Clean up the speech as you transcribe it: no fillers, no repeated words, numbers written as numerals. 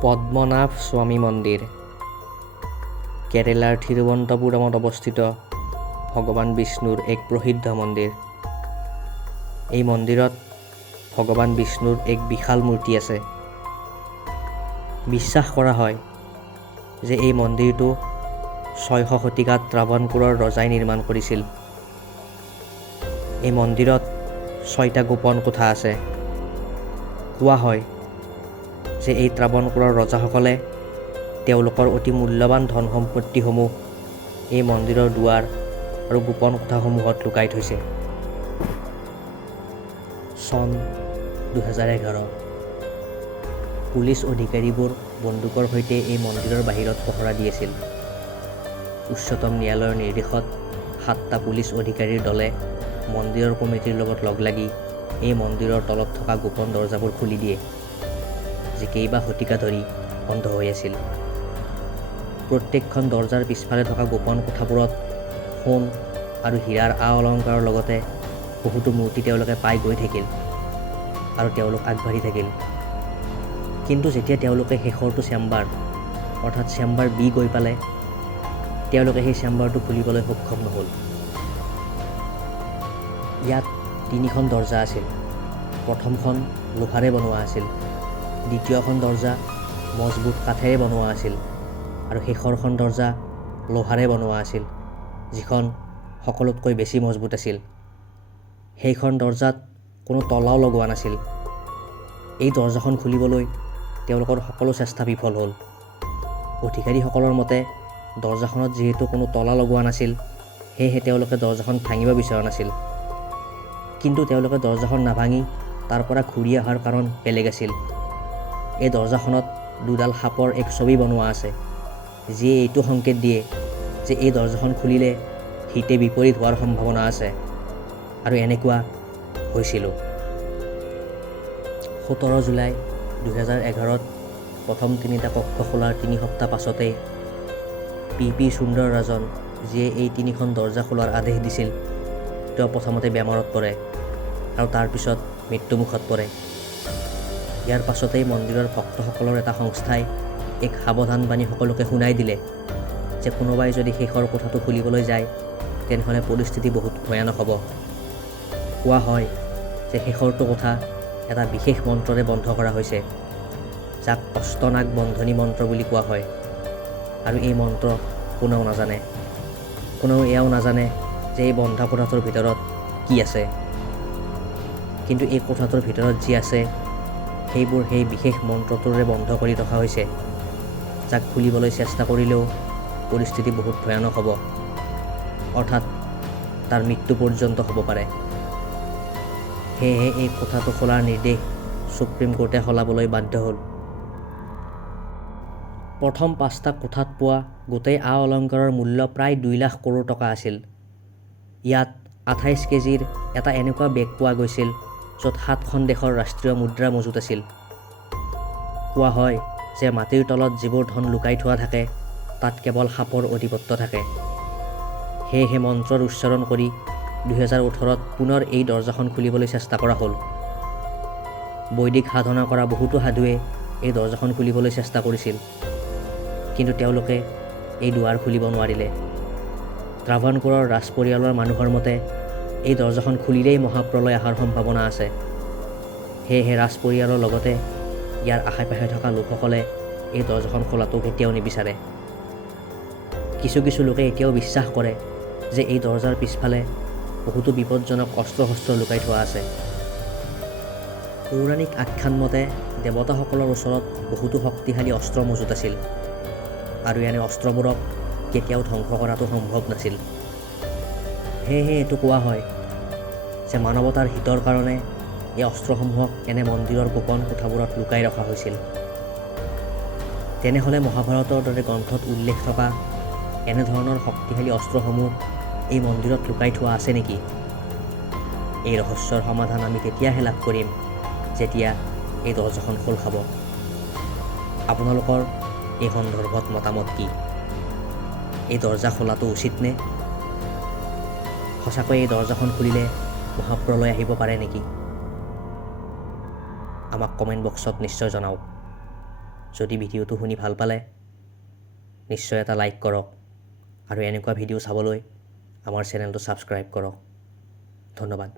পদ্মনাভ স্বামী মন্দিৰ কেৰেলাৰ থিৰুৱন্তপুৰমত অৱস্থিত ভগৱান বিষ্ণুৰ এক প্ৰসিদ্ধ মন্দিৰ। এই মন্দিৰত ভগৱান বিষ্ণুৰ এক বিশাল মূৰ্তি আছে। বিশ্বাস কৰা হয় যে এই মন্দিৰটো 600 শতিকাত ত্ৰাৱণকোৰৰ ৰজাই নিৰ্মাণ কৰিছিল। এই মন্দিৰত 6টা গোপন কোঠা আছে। কোৱা হয় যে এই ত্ৰাৱণকোৰৰ ৰজাসকলে তেওঁলোকৰ অতি মূল্যৱান ধন সম্পত্তিসমূহ এই মন্দিৰৰ দুৱাৰ আৰু গোপন কোঠাসমূহত লুকাই থৈছে। চন 2011 পুলিচ অধিকাৰীবোৰ বন্দুকৰ সৈতে এই মন্দিৰৰ বাহিৰত পহৰা দি আছিল। উচ্চতম ন্যায়ালয়ৰ নিৰ্দেশত 7টা পুলিচ অধিকাৰীৰ দলে মন্দিৰৰ কমিটিৰ লগত লগ লাগি এই মন্দিৰৰ তলত থকা গোপন দৰ্জাবোৰ খুলি দিয়ে, যি কেইবা শতিকা ধৰি বন্ধ হৈ আছিল। প্ৰত্যেকখন দৰ্জাৰ পিছফালে থকা গোপন কোঠাবোৰত সোণ আৰু হীৰাৰ অলংকাৰৰ লগতে বহুতো মূৰ্তি তেওঁলোকে পাই গৈ থাকিল আৰু তেওঁলোক আগবাঢ়ি থাকিল। কিন্তু যেতিয়া তেওঁলোকে শেষৰটো চেম্বাৰ অৰ্থাৎ চেম্বাৰ বি গৈ পালে, তেওঁলোকে সেই চেম্বাৰটো খুলিবলৈ সক্ষম নহ'ল। ইয়াত 3খন দৰ্জা আছিল। প্ৰথমখন লোহাৰে বনোৱা আছিল, দ্বিতীয়খন দৰ্জা মজবুত কাঠেৰে বনোৱা আছিল আৰু শেষৰখন দৰ্জা লোহাৰে বনোৱা আছিল, যিখন সকলোতকৈ বেছি মজবুত আছিল। সেইখন দৰ্জাত কোনো তলাও লগোৱা নাছিল। এই দৰ্জাখন খুলিবলৈ তেওঁলোকৰ সকলো চেষ্টা বিফল হ'ল। অধিকাৰীসকলৰ মতে দৰ্জাখনত যিহেতু কোনো তলা লগোৱা নাছিল, সেয়েহে তেওঁলোকে দৰ্জাখন ভাঙিব বিচৰা নাছিল। কিন্তু তেওঁলোকে দৰ্জাখন নাভাঙি তাৰ পৰা ঘূৰি অহাৰ কাৰণ বেলেগ আছিল। এই দৰ্জাখনত 2ডাল সাপৰ এক ছবি বনোৱা আছে, যিয়ে এইটো সংকেত দিয়ে যে এই দৰ্জাখন খুলিলে হিতে বিপৰীত হোৱাৰ সম্ভাৱনা আছে, আৰু এনেকুৱা হৈছিলো। 17 জুলাই 2011ত প্ৰথম 3টা কক্ষ খোলাৰ 3 সপ্তাহ পাছতেই পি সুন্দৰৰাজন, যিয়ে এই 3খন দৰ্জা খোলাৰ আদেশ দিছিল, তেওঁ প্ৰথমতে বেমাৰত পৰে আৰু তাৰ পিছত মৃত্যুমুখত পৰে। ইয়াৰ পাছতেই মন্দিৰৰ ভক্তসকলৰ এটা সংস্থাই এক সাৱধানবাণী সকলোকে শুনাই দিলে যে কোনোবাই যদি শেষৰ কোঠাটো খুলিবলৈ যায়, তেনেহ'লে পৰিস্থিতি বহুত ভয়ানক হ'ব। কোৱা হয় যে শেষৰটো কোঠা এটা বিশেষ মন্ত্ৰৰে বন্ধ কৰা হৈছে, যাক অষ্টনাগ বন্ধনী মন্ত্ৰ বুলি কোৱা হয়। আৰু এই মন্ত্ৰ কোনেও নাজানে। কোনেও এয়াও নাজানে যে এই বন্ধা কোঠাটোৰ ভিতৰত কি আছে। কিন্তু এই কোঠাটোৰ ভিতৰত যি আছে সেইবোৰ সেই বিশেষ মন্ত্ৰটোৰে বন্ধ কৰি ৰখা হৈছে, যাক খুলিবলৈ চেষ্টা কৰিলেও পৰিস্থিতি বহুত ভয়ানক হ'ব, অৰ্থাৎ তাৰ মৃত্যু পৰ্যন্ত হ'ব পাৰে। সেয়েহে এই কোঠাটো খোলাৰ নিৰ্দেশ সুপ্ৰিম কোৰ্টে সলাবলৈ বাধ্য হ'ল। প্ৰথম 5টা কোঠাত পোৱা গোটেই অলংকাৰৰ মূল্য প্ৰায় 2 লাখ কৰোৰ টকা আছিল। ইয়াত 28 কেজিৰ এটা এনেকুৱা বেগ পোৱা গৈছিল, য'ত 7খন দেশৰ ৰাষ্ট্ৰীয় মুদ্ৰা মজুত আছিল। কোৱা হয় যে মাটিৰ তলত যিবোৰ ধন লুকাই থোৱা থাকে, তাত কেৱল সাপৰ অধিপত্য থাকে। সেয়েহে মন্ত্ৰৰ উচ্চাৰণ কৰি 2018ত পুনৰ এই দৰ্জাখন খুলিবলৈ চেষ্টা কৰা হ'ল। বৈদিক সাধনা কৰা বহুতো সাধুৱে এই দৰ্জাখন খুলিবলৈ চেষ্টা কৰিছিল, কিন্তু তেওঁলোকে এই দুৱাৰ খুলিব নোৱাৰিলে। ত্ৰাৱণকোৰৰ ৰাজ পৰিয়ালৰ মানুহৰ মতে এই দৰ্জাখন খুলিলেই মহাপ্ৰলয় অহাৰ সম্ভাৱনা আছে। সেয়েহে ৰাজ পৰিয়ালৰ লগতে ইয়াৰ আশে-পাশে থকা লোকসকলে এই দৰ্জাখন খোলাটো কেতিয়াও নিবিচাৰে। কিছু লোকে এতিয়াও বিশ্বাস কৰে যে এই দৰ্জাৰ পিছফালে বহুতো বিপদজনক অস্ত্ৰ-শস্ত্ৰ লুকাই থোৱা আছে। পৌৰাণিক আখ্যান মতে দেৱতাসকলৰ ওচৰত বহুতো শক্তিশালী অস্ত্ৰ মজুত আছিল, আৰু এনে অস্ত্ৰবোৰক কেতিয়াও ধ্বংস কৰাটো সম্ভৱ নাছিল। সেয়েহে এইটো কোৱা হয় যে মানৱতাৰ হিতৰ কাৰণে এই অস্ত্ৰসমূহক এনে মন্দিৰৰ গোপন কোঠাবোৰত লুকাই ৰখা হৈছিল। তেনেহ'লে মহাভাৰতৰ দৰে গ্ৰন্থত উল্লেখ থকা এনেধৰণৰ শক্তিশালী অস্ত্ৰসমূহ এই মন্দিৰত লুকাই থোৱা আছে নেকি? এই ৰহস্যৰ সমাধান আমি তেতিয়াহে লাভ কৰিম যেতিয়া এই দৰ্জাখন খোল খাব। আপোনালোকৰ এই সন্দৰ্ভত মতামত কি? এই দৰ্জা খোলাটো উচিত নে? সঁচাকৈ এই দৰ্জাখন খুলিলে মহাপ্ৰলয় আহিব পাৰে নেকি? আমাক কমেণ্ট বক্সত নিশ্চয় জনাওক। যদি ভিডিঅ'টো শুনি ভাল পালে নিশ্চয় এটা লাইক কৰক আৰু এনেকুৱা ভিডিঅ' চাবলৈ আমাৰ চেনেলটো ছাবস্ক্ৰাইব কৰক। ধন্যবাদ।